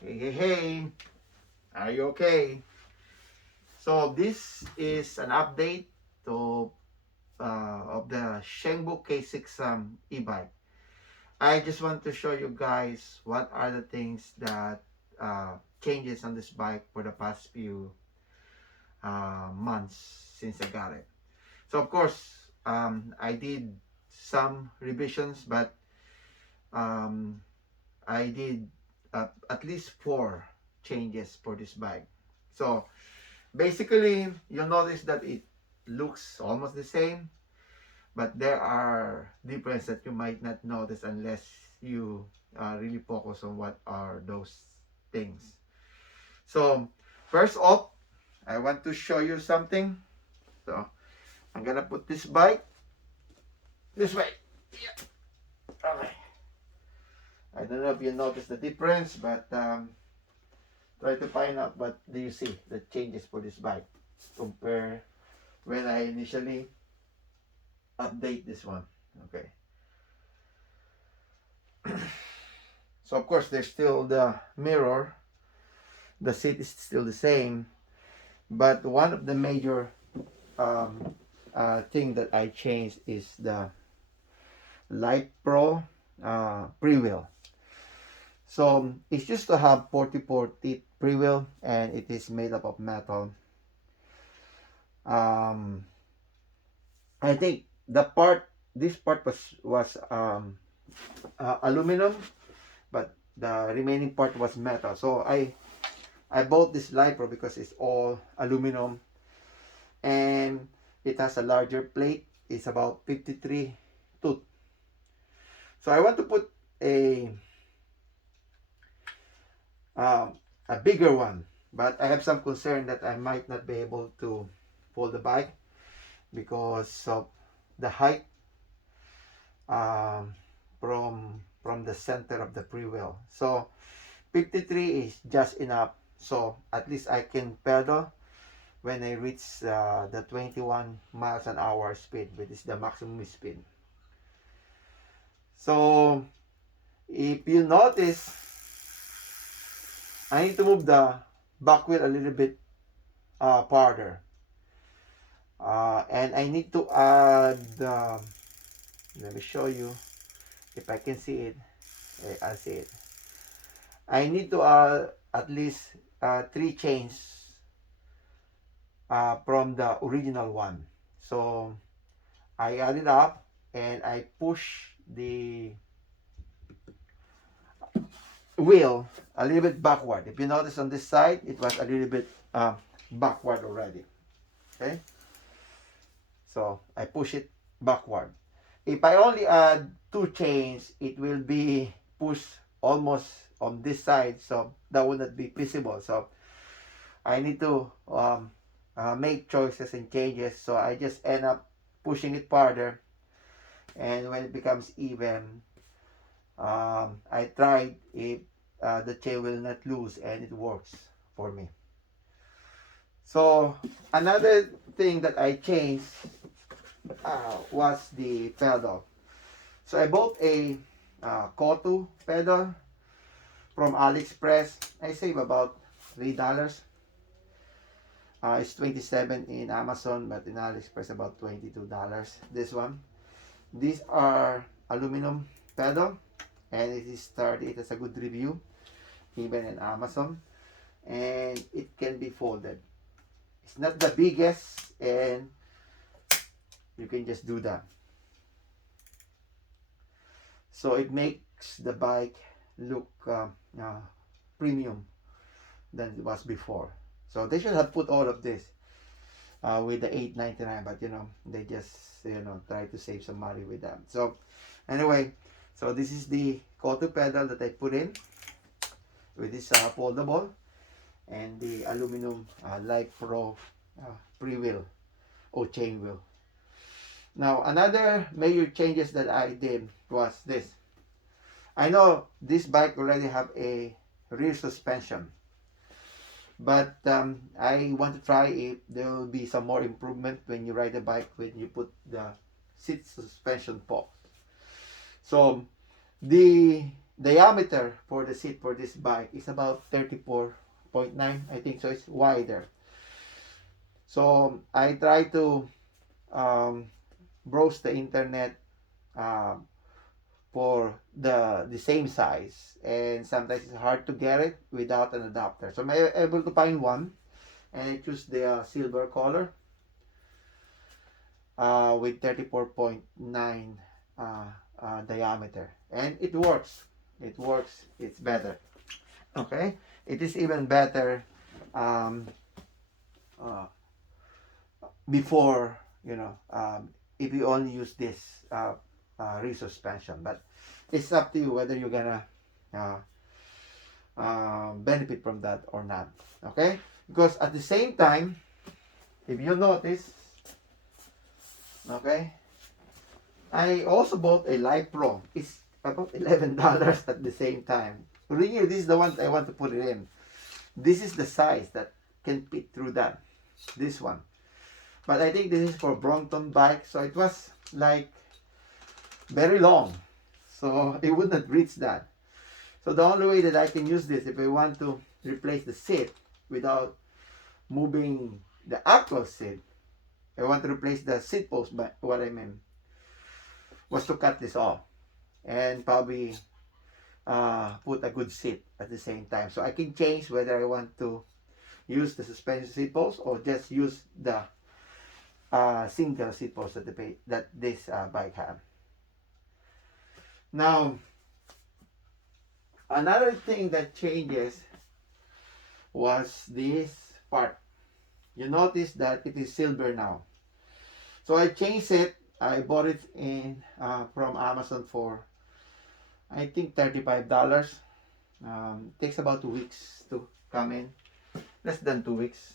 Hey, are you okay? So this is an update to of the Zhengbu K6 e-bike. I just want to show you guys what are the things that changes on this bike for the past few months since I got it. So of course, I did some revisions, but um, I did at least 4 changes for this bike. So basically, you'll notice that it looks almost the same, but there are differences that you might not notice unless you really focus on what are those things. So first off, I want to show you something. So I'm gonna put this bike this way. Yeah. Okay. I don't know if you notice the difference, but try to find out what do you see the changes for this bike compare when I initially update this one. Okay. So of course there's still the mirror, the seat is still the same, but one of the major um, thing that I changed is the Light Pro pre-wheel. So it's used to have 44 teeth pre-wheel and it is made up of metal. um, I think this part was aluminum, but the remaining part was metal. So I bought this Lipro because it's all aluminum and it has a larger plate. It's about 53 tooth. So I want to put um, a bigger one, but I have some concern that I might not be able to pull the bike because of the height um, from the center of the pre-wheel. So 53 is just enough. So at least I can pedal when I reach the 21 miles an hour speed, which is the maximum speed. So if you notice, I need to move the back wheel a little bit farther. And I need to add, let me show you if I can see it. I'll see it. I need to add at least 3 chains from the original one. So I add it up and I push the wheel a little bit backward. If you notice on this side, it was a little bit backward already. Okay, so I push it backward. If I only add 2 chains, it will be pushed almost on this side, so that would not be feasible. So I need to make choices and changes. So I just end up pushing it farther, and when it becomes even, I tried if the chain will not loose, and it works for me. So another thing that I changed was the pedal. So I bought a Kotu pedal from AliExpress. I save about $3. It's 27 in Amazon, but in AliExpress about $22. This one. These are aluminum pedal, and it is sturdy. It has a good review, even in Amazon, and it can be folded. It's not the biggest, and you can just do that. So it makes the bike look premium than it was before. So they should have put all of this with the $8.99, but they just try to save some money with that. So anyway, so this is the Koto pedal that I put in with this foldable and the aluminum Light Pro pre-wheel or chain wheel. Now another major changes that I did was this. I know this bike already have a rear suspension, but I want to try if there will be some more improvement when you ride the bike when you put the seat suspension pop. So the diameter for the seat for this bike is about 34.9, I think, so it's wider. So I try to browse the internet um, for the same size, and sometimes it's hard to get it without an adapter. So I'm able to find one, and I choose the silver color with 34.9 diameter, and it works. It works. It's better. Okay, it is even better um, uh, before, if you only use this resuspension. But it's up to you whether you're gonna uh, benefit from that or not. Okay, because at the same time, if you notice, okay, I also bought a Live Pro. It's about $11 at the same time. Really, this is the one I want to put it in. This is the size that can fit through that. This one. But I think this is for Brompton bike, so it was like very long. So it would not reach that. So the only way that I can use this, if I want to replace the seat without moving the actual seat, I want to replace the seat post, but what I mean was to cut this off and probably put a good seat at the same time. So I can change whether I want to use the suspension seat post or just use the single seat post that this bike has. Now, another thing that changes was this part. You notice that it is silver now. So I changed it. I bought it in from Amazon for, I think, $35. Takes about 2 weeks to come in. Less than 2 weeks.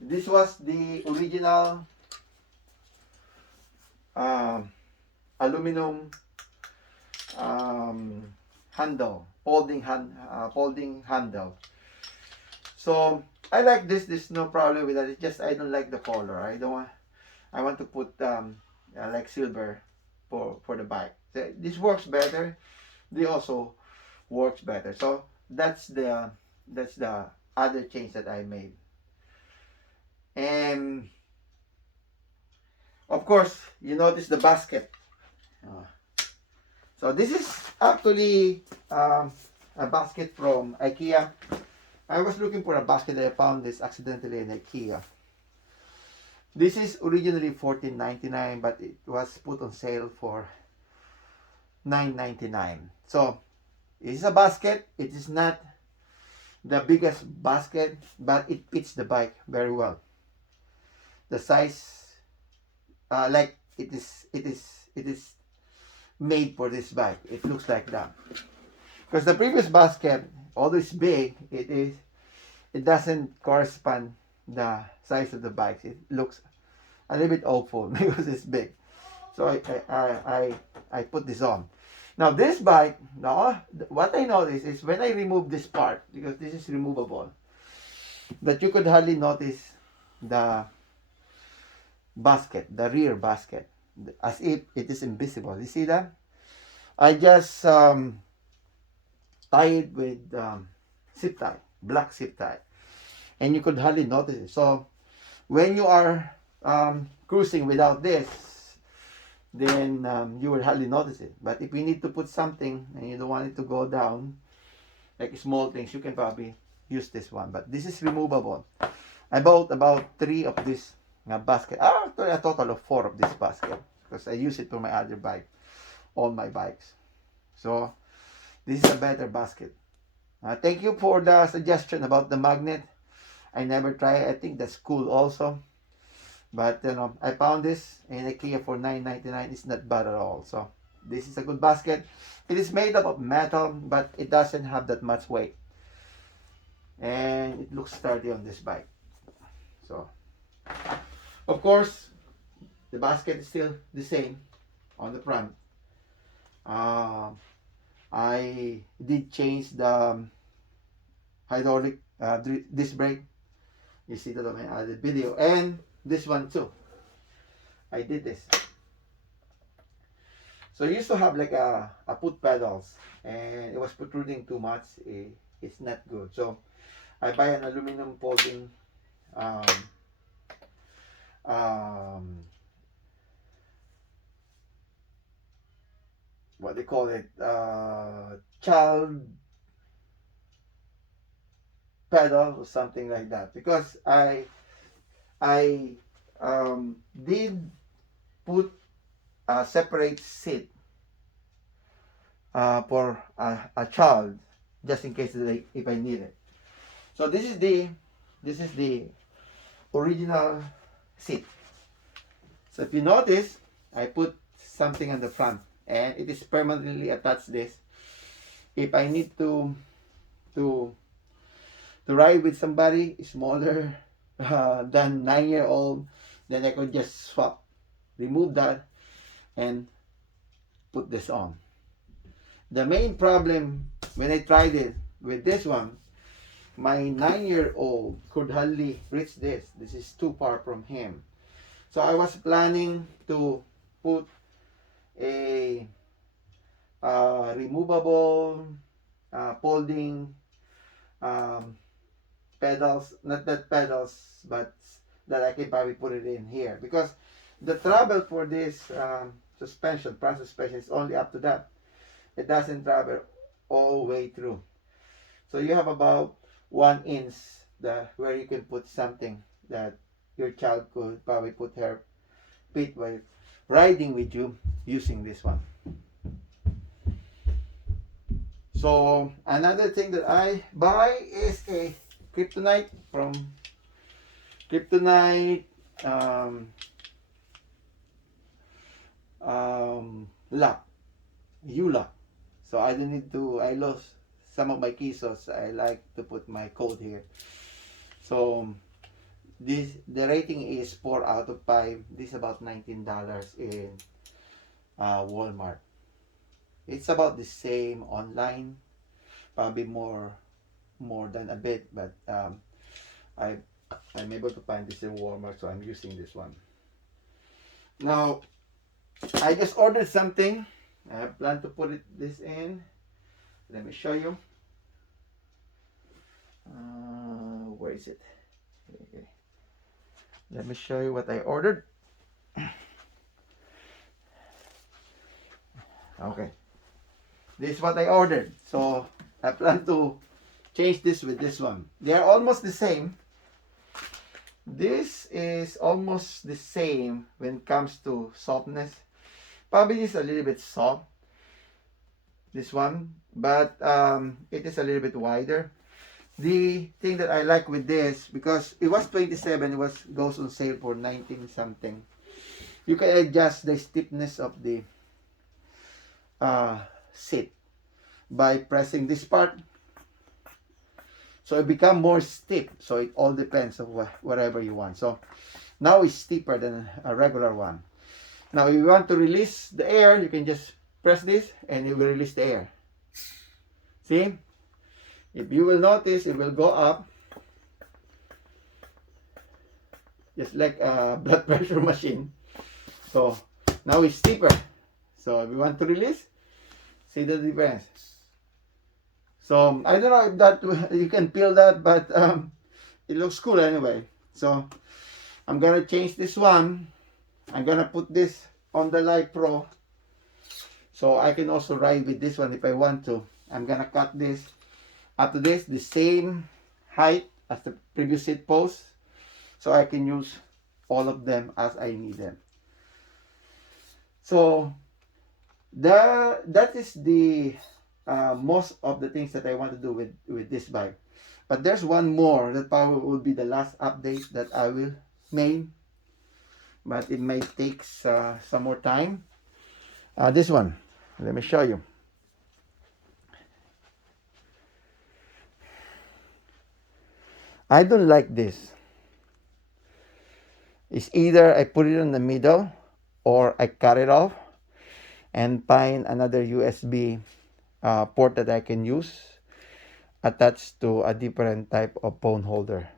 This was the original aluminum handle, folding handle. So I like this. There's no problem with that. It's just I don't like the color. I want to put like silver for the bike. So this works better. They also works better. So that's the other change that I made. And of course, you notice the basket. So this is actually a basket from IKEA. I was looking for a basket and I found this accidentally in IKEA. This is originally $14.99, but it was put on sale for $9.99. So it is a basket. It is not the biggest basket, but it fits the bike very well. The size, like it is made for this bike. It looks like that. Because the previous basket, although it's big, it doesn't correspond the size of the bike. It looks a little bit awful because it's big. So I put this on. Now this bike, now what I noticed is when I remove this part, because this is removable, that you could hardly notice the basket, the rear basket, as if it is invisible. You see that? I just tie it with zip tie, black zip tie, and you could hardly notice it. So when you are cruising without this, then you will hardly notice it. But if you need to put something and you don't want it to go down, like small things, you can probably use this one. But this is removable. I bought about 3 of this basket. Actually, a total of 4 of this basket because I use it for my other bike, all my bikes. So this is a better basket. Thank you for the suggestion about the magnet. I never tried. I think that's cool also. But I found this in IKEA for $9.99. It's not bad at all. So this is a good basket. It is made up of metal, but it doesn't have that much weight. And it looks sturdy on this bike. So, of course, the basket is still the same on the front. I did change the hydraulic disc brake. You see that on my other video. And this one too. I did this. So I used to have like a foot pedals, and it was protruding too much. It's not good. So I buy an aluminum folding um, um, what they call it, child pedal or something like that, because I did put a separate seat for a child, just in case if I need it. So this is the original seat. So if you notice, I put something on the front, and it is permanently attached this. If I need to to ride with somebody smaller than 9-year old, then I could just swap, remove that, and put this on. The main problem when I tried it with this one, my 9-year old could hardly reach this. This is too far from him. So I was planning to put a removable folding um, pedals, not that pedals, but that I can probably put it in here, because the travel for this suspension, front suspension, is only up to that. It doesn't travel all the way through. So you have about 1 inch where you can put something that your child could probably put her feet while riding with you using this one. So another thing that I buy is a kryptonite from Kryptonite lock, U-lock. So I don't need to, I lost some of my keys, so I like to put my code here. So the rating is 4 out of 5. This is about $19 in Walmart. It's about the same online, probably more than a bit, but I'm able to find this in Walmart, so I'm using this one. Now, I just ordered something. I plan to put this in. Let me show you. Where is it? Okay. Let me show you what I ordered. Okay. This is what I ordered. So I plan to change this with this one. They are almost the same. This is almost the same when it comes to softness. Probably is a little bit soft, this one, but it is a little bit wider. The thing that I like with this, because it was 27, it goes on sale for 19 something. You can adjust the stiffness of the seat by pressing this part, so it becomes more stiff. So it all depends on whatever you want. So now it's stiffer than a regular one. Now if you want to release the air, you can just press this and it will release the air. See, if you will notice, it will go up just like a blood pressure machine. So now it's stiffer. So if you want to release, see the difference. So I don't know if that you can feel that, but it looks cool anyway. So I'm gonna change this one. I'm gonna put this on the Light Pro, so I can also ride with this one if I want to. I'm gonna cut this up to this, the same height as the previous seat post, so I can use all of them as I need them. So that is the most of the things that I want to do with this bike. But there's one more that probably will be the last update that I will make, but it may take some more time. This one, let me show you. I don't like this. It's either I put it in the middle or I cut it off and find another USB port that I can use attached to a different type of phone holder.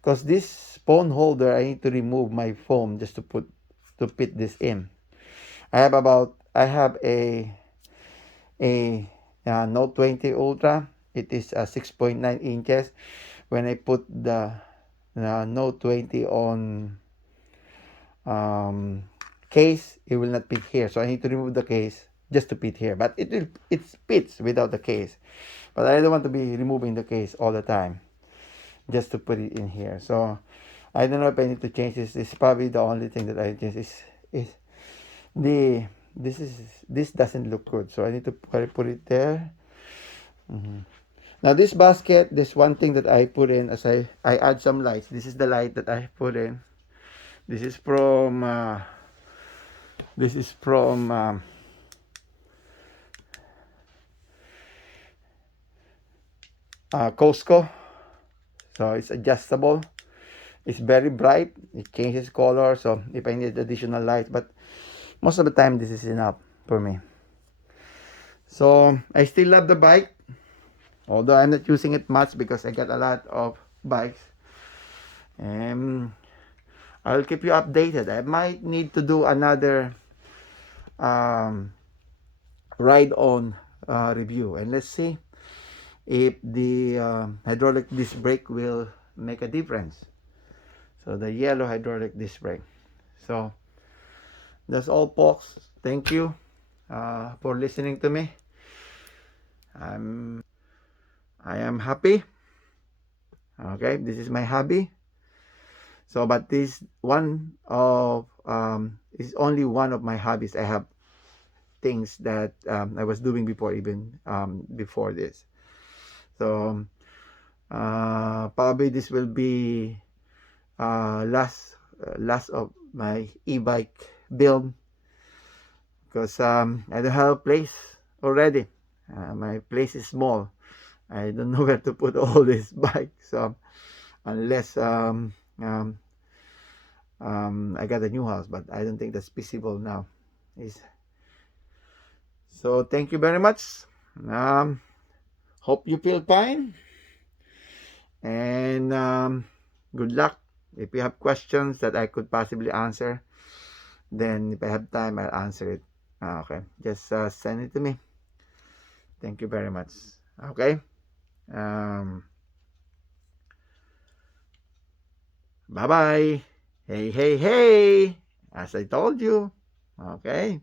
Because this phone holder, I need to remove my phone just to fit this in. I have about I have a Note 20 Ultra. It is 6.9 inches. When I put the Note 20 on case, it will not fit here. So I need to remove the case just to fit here. But it fits without the case. But I don't want to be removing the case all the time just to put it in here. So I don't know if I need to change this. This is probably the only thing that I change is the this doesn't look good. So I need to put it there. Now this basket, there's one thing that I put in as I add some lights. This is the light that I put in. This is from Costco. So it's adjustable. It's very bright. It changes color. So if I need additional light, but most of the time this is enough for me. So I still love the bike, although I'm not using it much because I got a lot of bikes. And I'll keep you updated. I might need to do another ride-on review, and let's see if the hydraulic disc brake will make a difference. So the yellow hydraulic disc brake. So that's all, folks. Thank you for listening to me. I am happy. Okay, this is my hobby. So, but this one of is only one of my hobbies. I have things that I was doing before, even before this. So probably this will be last of my e-bike build, because I don't have a place already. My place is small. I don't know where to put all these bikes. So unless I got a new house, but I don't think that's feasible now. So thank you very much. Hope you feel fine, and good luck. If you have questions that I could possibly answer, then if I have time, I'll answer it. Okay, just send it to me. Thank you very much. Okay. Bye bye. Hey, hey, hey. As I told you. Okay.